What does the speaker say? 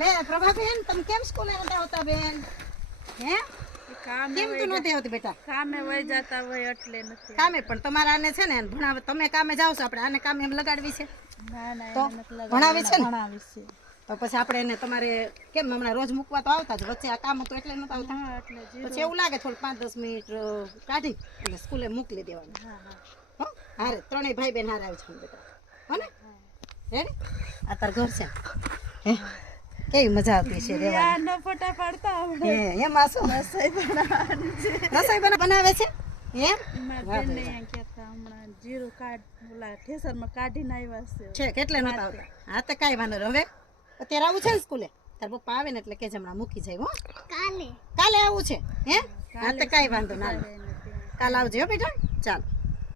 લે પ્રભાબેન તમે કેમ સ્કૂલે નતા આવતા બેન? હે કેમ તું નથી આવતી બેટા? કામે વહી જતા હોય એટલે નથી. કામે પણ તમારા આને છે ને ભણાવે, તમે કામે જાવ છો, આપણે આને કામે એમ લગાડવી છે ના ના તો એને નથી લગાડવા, ભણાવી છે ને? ભણાવી છે. તો પછી આપણે એને તમારે કેમ હમણાં રોજ મૂકવા તો આવતા જ, વચ્ચે આ કામ હતું એટલે નતા આવતા. હા એટલે પછી એવું લાગે થોડું 5-10 મિનિટ કાઢી એટલે સ્કૂલે મોકલી દેવાનું. હા હા હો હારે ત્રણેય ભાઈ બેન હારે આવજો બેટા, હો ને? રેડી? આ તાર ઘર છે હે? કેવી મજા આવતી છે રેવાની? નો ફોટા પાડતા આવડે. હે એમાં શું રસોઈ બનાવવાની છે. રસોઈ બનાવે છે એમ? મારા બેનને અહીંયા કહેતા હમણાં જીરું ઓલા ઠેસરમાં કાઢીને આવ્યા છે કેટલે નતા આવતા? હા તો કાંઈ વાંધો નહીં. હવે અત્યારે આવું છે ને સ્કૂલે? તાર પપ્પા આવે ને એટલે કે હમણાં મૂકી જાય. હો કાલે આવું છે હે? હા તો કાંઈ વાંધો ના, કાલ આવજો હો બેટા. ચાલ